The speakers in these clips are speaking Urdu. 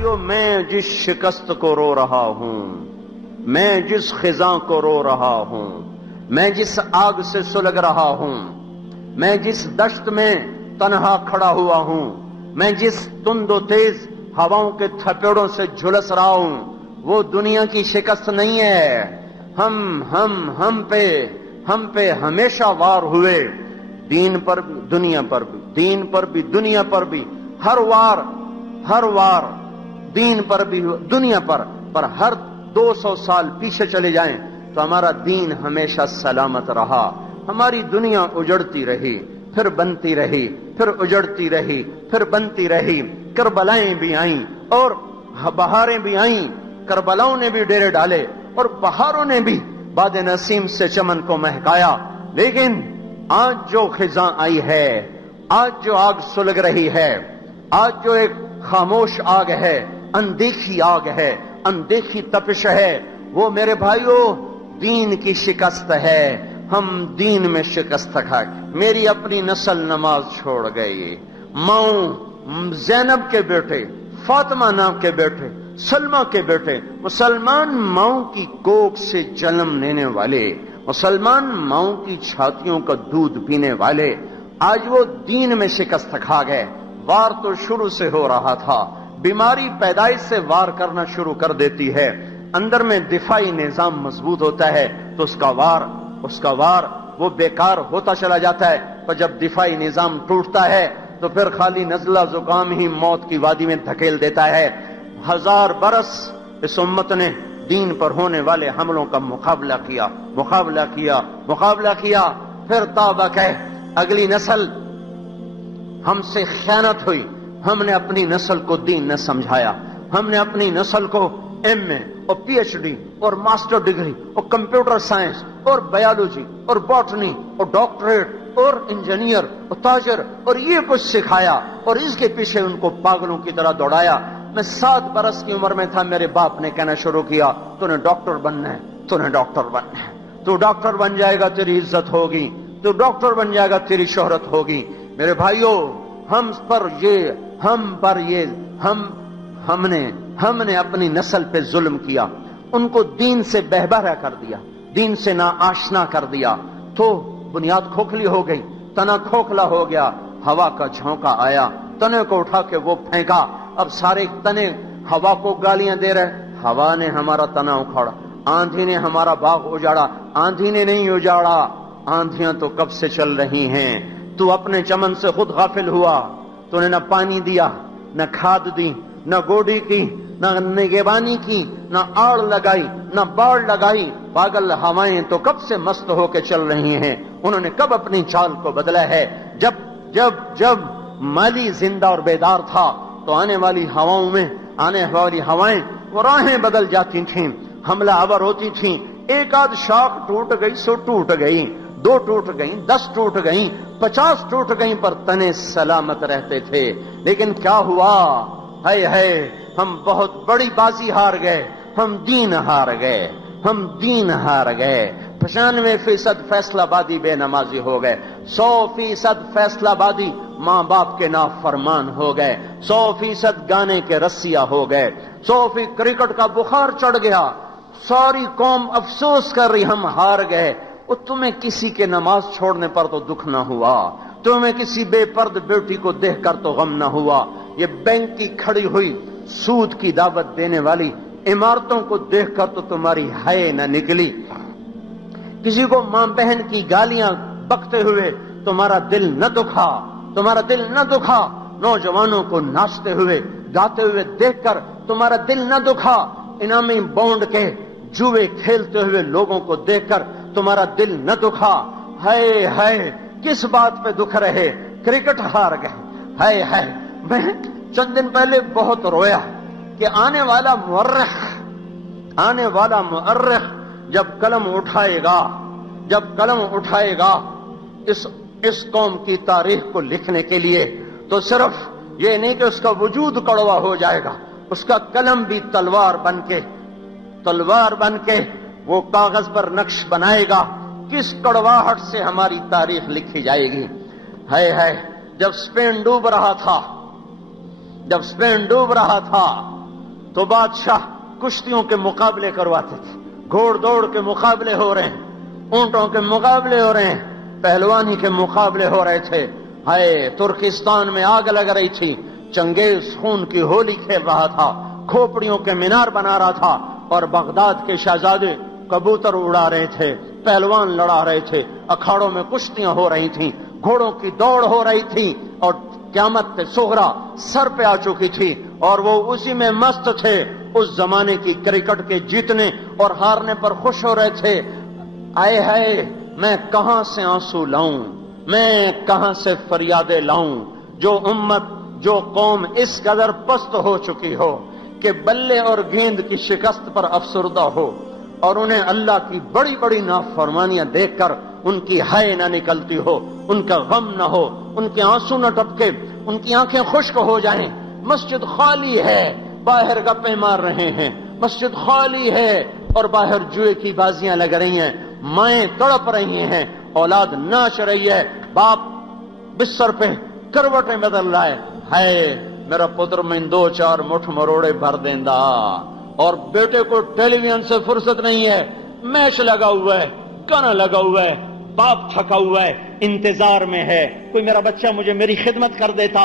بھائیو میں جس شکست کو رو رہا ہوں، میں جس خزاں کو رو رہا ہوں، میں جس آگ سے سلگ رہا ہوں، میں جس دشت میں تنہا کھڑا ہوا ہوں، میں جس تند و تیز ہواؤں کے تھپیڑوں سے جھلس رہا ہوں، وہ دنیا کی شکست نہیں ہے۔ ہم پہ ہمیشہ وار ہوئے، دین پر بھی دنیا پر بھی، دین پر بھی دنیا پر بھی، ہر وار دین پر بھی دنیا پر ہر 200 سال پیچھے چلے جائیں تو ہمارا دین ہمیشہ سلامت رہا۔ ہماری دنیا اجڑتی رہی، پھر بنتی رہی، پھر اجڑتی رہی، پھر بنتی رہی۔ کربلائیں بھی آئیں اور بہاریں بھی آئیں، کربلاؤں نے بھی ڈیرے ڈالے اور بہاروں نے بھی باد نسیم سے چمن کو مہکایا، لیکن آج جو خزاں آئی ہے، آج جو آگ سلگ رہی ہے، آج جو ایک خاموش آگ ہے، اندیکھی آگ ہے، اندیکھی تپش ہے، وہ میرے بھائیوں دین کی شکست ہے۔ ہم دین میں شکست کھائے۔ میری اپنی نسل نماز چھوڑ گئی، ماؤں زینب کے بیٹے، فاطمہ نام کے بیٹے، سلمہ کے بیٹے، مسلمان ماؤں کی کوکھ سے جنم لینے والے، مسلمان ماؤں کی چھاتیوں کا دودھ پینے والے، آج وہ دین میں شکست کھا گئے۔ وار تو شروع سے ہو رہا تھا، بیماری پیدائش سے وار کرنا شروع کر دیتی ہے، اندر میں دفاعی نظام مضبوط ہوتا ہے تو اس کا وار وہ بیکار ہوتا چلا جاتا ہے، اور جب دفاعی نظام ٹوٹتا ہے تو پھر خالی نزلہ زکام ہی موت کی وادی میں دھکیل دیتا ہے۔ 1000 برس اس امت نے دین پر ہونے والے حملوں کا مقابلہ کیا، پھر توبہ کہ اگلی نسل ہم سے خیانت ہوئی، ہم نے اپنی نسل کو دین نہ سمجھایا، ہم نے اپنی نسل کو ایم اے اور پی ایچ ڈی اور ماسٹر ڈگری اور کمپیوٹر سائنس اور بایولوجی اور باٹنی اور ڈاکٹریٹ اور انجینئر اور تاجر اور یہ کچھ سکھایا اور اس کے پیچھے ان کو پاگلوں کی طرح دوڑایا۔ میں 7 برس کی عمر میں تھا، میرے باپ نے کہنا شروع کیا تو نے ڈاکٹر بننا ہے، تو ڈاکٹر بن جائے گا تیری عزت ہوگی، تو ڈاکٹر بن جائے گا تیری شہرت ہوگی۔ میرے بھائیوں ہم نے اپنی نسل پہ ظلم کیا، ان کو دین سے بہبہرا کر دیا، دین سے نا آشنا کر دیا، تو بنیاد کھوکھلی ہو گئی، تنا کھوکھلا ہو گیا، ہوا کا جھونکا آیا، تنے کو اٹھا کے وہ پھینکا، اب سارے تنے ہوا کو گالیاں دے رہے، ہوا نے ہمارا تنا اکھاڑا، آندھی نے ہمارا باغ اجاڑا، آندھی نے نہیں اجاڑا، آندھیاں تو کب سے چل رہی ہیں، تو اپنے چمن سے خود غافل ہوا، تو نے نہ پانی دیا، نہ کھاد دی، نہ گوڈی کی، نہ نگہبانی کی، نہ آڑ لگائی، نہ باڑ لگائی۔ پاگل ہوائیں تو کب سے مست ہو کے چل رہی ہیں، انہوں نے کب اپنی چال کو بدلا ہے؟ جب مالی زندہ اور بیدار تھا تو آنے والی ہوائیں وہ راہیں بدل جاتی تھیں، حملہ آور ہوتی تھیں، ایک آدھ شاخ ٹوٹ گئی سو ٹوٹ گئی، 2 ٹوٹ گئیں، 10 ٹوٹ گئیں، 50 ٹوٹ گئیں، پر تنے سلامت رہتے تھے۔ لیکن کیا ہوا؟ ہے ہم بہت بڑی بازی ہار گئے، ہم دین ہار گئے۔ 95% فیصلہ بادی بے نمازی ہو گئے، 100% فیصلہ بادی ماں باپ کے نافرمان ہو گئے، 100% گانے کے رسیا ہو گئے، 100% کرکٹ کا بخار چڑھ گیا، ساری قوم افسوس کر رہی ہم ہار گئے۔ اور تمہیں کسی کے نماز چھوڑنے پر تو دکھ نہ ہوا، تمہیں کسی بے پرد بیٹی کو دیکھ کر تو غم نہ ہوا، یہ بینک کی کھڑی ہوئی سود کی دعوت دینے والی عمارتوں کو دیکھ کر تو تمہاری حیا نہ نکلی، کسی کو ماں بہن کی گالیاں بکتے ہوئے تمہارا دل نہ دکھا، نوجوانوں کو ناچتے ہوئے گاتے ہوئے دیکھ کر تمہارا دل نہ دکھا، انعامی بونڈ کے جوئے کھیلتے ہوئے لوگوں کو دیکھ کر تمہارا دل نہ دکھا۔ ہے کس بات پہ دکھ رہے؟ کرکٹ ہار گئے۔ میں چند دن پہلے بہت رویا کہ آنے والا مؤرخ جب قلم اٹھائے گا اس قوم کی تاریخ کو لکھنے کے لیے، تو صرف یہ نہیں کہ اس کا وجود کڑوا ہو جائے گا، اس کا قلم بھی تلوار بن کے وہ کاغذ پر نقش بنائے گا، کس کڑواہٹ سے ہماری تاریخ لکھی جائے گی۔ جب اسپین ڈوب رہا تھا تو بادشاہ کشتیوں کے مقابلے کرواتے تھے، گھوڑ دوڑ کے مقابلے ہو رہے ہیں، اونٹوں کے مقابلے ہو رہے ہیں، پہلوانی کے مقابلے ہو رہے تھے۔ ہائے، ترکستان میں آگ لگ رہی تھی، چنگیز خون کی ہولی کھیل رہا تھا، کھوپڑیوں کے مینار بنا رہا تھا، اور بغداد کے شہزادے کبوتر اڑا رہے تھے، پہلوان لڑا رہے تھے، اکھاڑوں میں کشتیاں ہو رہی تھیں، گھوڑوں کی دوڑ ہو رہی تھی، اور قیامت صغریٰ سر پہ آ چکی تھی، اور وہ اسی میں مست تھے۔ اس زمانے کی کرکٹ کے جیتنے اور ہارنے پر خوش ہو رہے تھے۔ آئے ہائے، میں کہاں سے آنسو لاؤں، میں کہاں سے فریادیں لاؤں، جو امت، جو قوم اس قدر پست ہو چکی ہو کہ بلے اور گیند کی شکست پر افسردہ ہو، اور انہیں اللہ کی بڑی بڑی نافرمانیاں دیکھ کر ان کی ہائے نہ نکلتی ہو، ان کا غم نہ ہو، ان کے آنسو نہ ٹپکے، ان کی آنکھیں خشک ہو جائیں۔ مسجد خالی ہے، باہر گپیں مار رہے ہیں، مسجد خالی ہے اور باہر جوئے کی بازیاں لگ رہی ہیں، مائیں تڑپ رہی ہیں، اولاد ناچ رہی ہے، باپ بستر پہ کروٹیں بدل رہا ہے، ہائے میرا پتر میں دو چار مٹھ مروڑے بھر دیندا، اور بیٹے کو ٹیلی ویژن سے فرصت نہیں ہے، میچ لگا ہوا ہے، گانا لگا ہوا ہے، باپ تھکا ہوا ہے، انتظار میں ہے کوئی میرا بچہ مجھے میری خدمت کر دیتا۔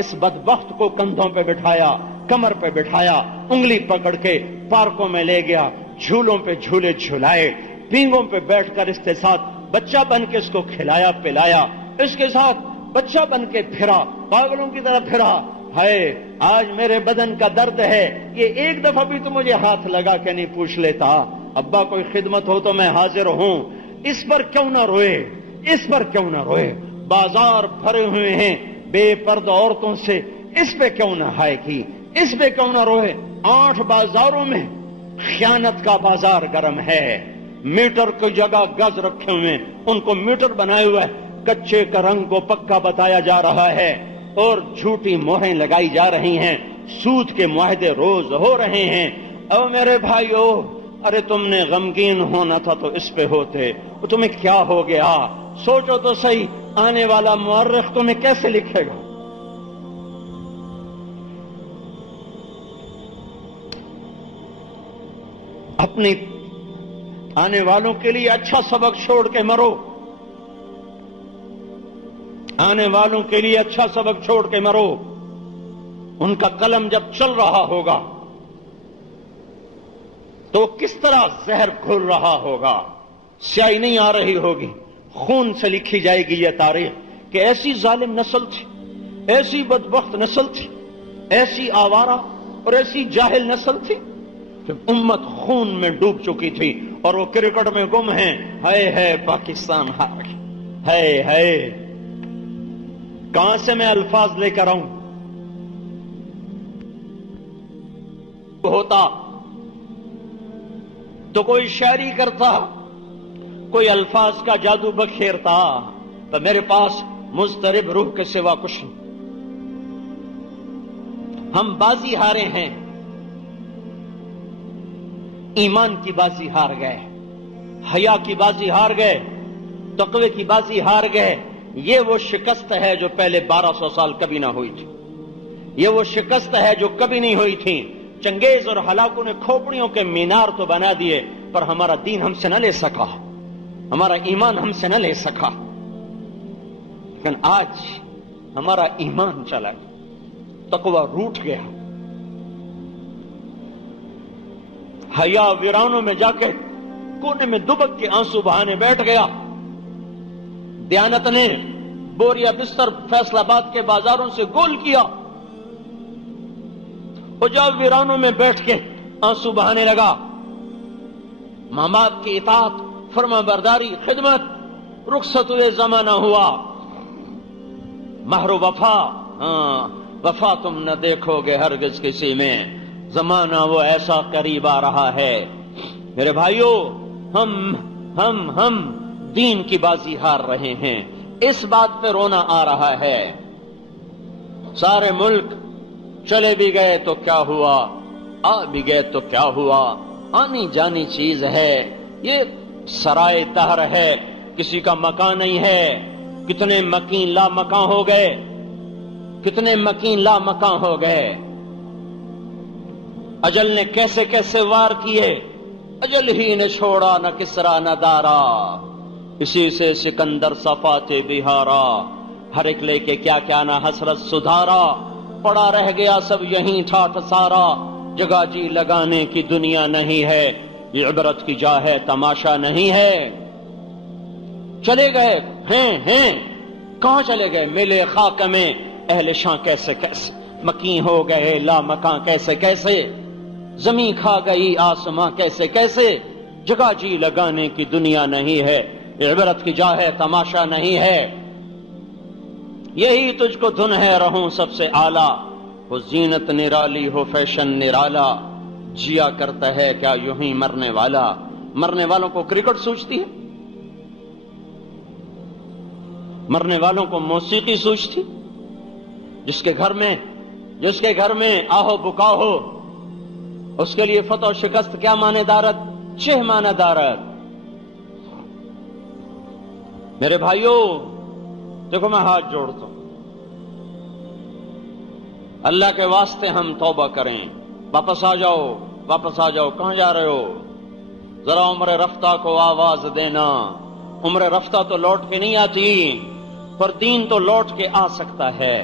اس بدبخت کو کندھوں پہ بٹھایا، کمر پہ بٹھایا، انگلی پکڑ کے پارکوں میں لے گیا، جھولوں پہ جھولے جھلائے، پینگوں پہ بیٹھ کر اس کے ساتھ بچہ بن کے اس کو کھلایا پلایا، اس کے ساتھ بچہ بن کے پھرا، پاگلوں کی طرح پھرا۔ ہائے، آج میرے بدن کا درد ہے، یہ ایک دفعہ بھی تو مجھے ہاتھ لگا کے نہیں پوچھ لیتا، ابا کوئی خدمت ہو تو میں حاضر ہوں۔ اس پر کیوں نہ روئے، اس پر کیوں نہ روئے، بازار بھرے ہوئے ہیں بے پردہ عورتوں سے، اس پہ کیوں نہ ہائے کی، اس پہ کیوں نہ روئے۔ 8 بازاروں میں خیانت کا بازار گرم ہے، میٹر کی جگہ گز رکھے ہوئے، ان کو میٹر بنائے ہوئے، کچے کا رنگ کو پکا بتایا جا رہا ہے، اور جھوٹی مہریں لگائی جا رہی ہیں، سود کے معاہدے روز ہو رہے ہیں۔ او میرے بھائیو، ارے تم نے غمگین ہونا تھا تو اس پہ ہوتے، تمہیں کیا ہو گیا؟ سوچو تو صحیح، آنے والا مورخ تمہیں کیسے لکھے گا؟ اپنی آنے والوں کے لیے اچھا سبق چھوڑ کے مرو، آنے والوں کے لیے اچھا سبق چھوڑ کے مرو۔ ان کا قلم جب چل رہا ہوگا تو کس طرح زہر گھول رہا ہوگا، سیاہی نہیں آ رہی ہوگی، خون سے لکھی جائے گی یہ تاریخ کہ ایسی ظالم نسل تھی، ایسی بدبخت نسل تھی، ایسی آوارہ اور ایسی جاہل نسل تھی کہ امت خون میں ڈوب چکی تھی، اور وہ کرکٹ میں گم ہیں۔ ہائے ہے پاکستان ہار گئی، ہائے ہے، کہاں سے میں الفاظ لے کر آؤں؟ ہوتا تو کوئی شاعری کرتا، کوئی الفاظ کا جادو بکھیرتا، تو میرے پاس مضطرب روح کے سوا کچھ نہیں۔ ہم بازی ہارے ہیں، ایمان کی بازی ہار گئے، حیا کی بازی ہار گئے، تقوی کی بازی ہار گئے۔ یہ وہ شکست ہے جو پہلے 1200 سال کبھی نہ ہوئی تھی، یہ وہ شکست ہے جو کبھی نہیں ہوئی تھی۔ چنگیز اور ہلاکوں نے کھوپڑیوں کے مینار تو بنا دیے، پر ہمارا دین ہم سے نہ لے سکا، ہمارا ایمان ہم سے نہ لے سکا۔ لیکن آج ہمارا ایمان چلا گیا، تقوی روٹ گیا، حیا ویرانوں میں جا کے کونے میں دبک کے آنسو بہانے بیٹھ گیا۔ دیانت نے بوریا بستر فیصل آباد کے بازاروں سے گول کیا، وہ جا ویرانوں میں بیٹھ کے آنسو بہانے لگا۔ ماں باپ کی اطاعت، فرما برداری، خدمت، رخصت ہوئے زمانہ ہوا، مہر و وفا، وفا تم نہ دیکھو گے ہرگز کسی میں، زمانہ وہ ایسا قریب آ رہا ہے۔ میرے بھائیو، ہم دین کی بازی ہار رہے ہیں، اس بات پہ رونا آ رہا ہے۔ سارے ملک چلے بھی گئے تو کیا ہوا، آ بھی گئے تو کیا ہوا، آنی جانی چیز ہے، یہ سرائے دہر ہے، کسی کا مکان نہیں ہے۔ کتنے مکین لا مکان ہو گئے، کتنے مکین لا مکان ہو گئے۔ اجل نے کیسے کیسے وار کیے، اجل ہی نے چھوڑا نہ کسرا نہ دارا، اسی سے سکندر صفات بہارا، ہر ایک لے کے کیا کیا نہ حسرت سدھارا، پڑا رہ گیا سب یہیں ٹھاٹ سارا، جگہ جی لگانے کی دنیا نہیں ہے، یہ عبرت کی جا ہے تماشا نہیں ہے۔ چلے گئے ہیں کہاں چلے گئے، ملے خاک میں اہل شاں کیسے کیسے، مکین ہو گئے لا مکان کیسے کیسے، زمین کھا گئی آسماں کیسے کیسے، جگہ جی لگانے کی دنیا نہیں ہے، عبرت کی جا ہے تماشا نہیں ہے۔ یہی تجھ کو دھن ہے رہوں سب سے اعلیٰ، ہو زینت نرالی ہو فیشن نرالا، جیا کرتا ہے کیا یوں ہی مرنے والا۔ مرنے والوں کو کرکٹ سوچتی ہے، مرنے والوں کو موسیقی سوچتی، جس کے گھر میں آہو بکا ہو اس کے لیے فتح و شکست کیا معنی دارت، چہ معنی دارت۔ میرے بھائیوں دیکھو میں ہاتھ جوڑتا ہوں، اللہ کے واسطے ہم توبہ کریں، واپس آ جاؤ، کہاں جا رہے ہو؟ ذرا عمر رفتہ کو آواز دینا، عمر رفتہ تو لوٹ کے نہیں آتی، پر دین تو لوٹ کے آ سکتا ہے۔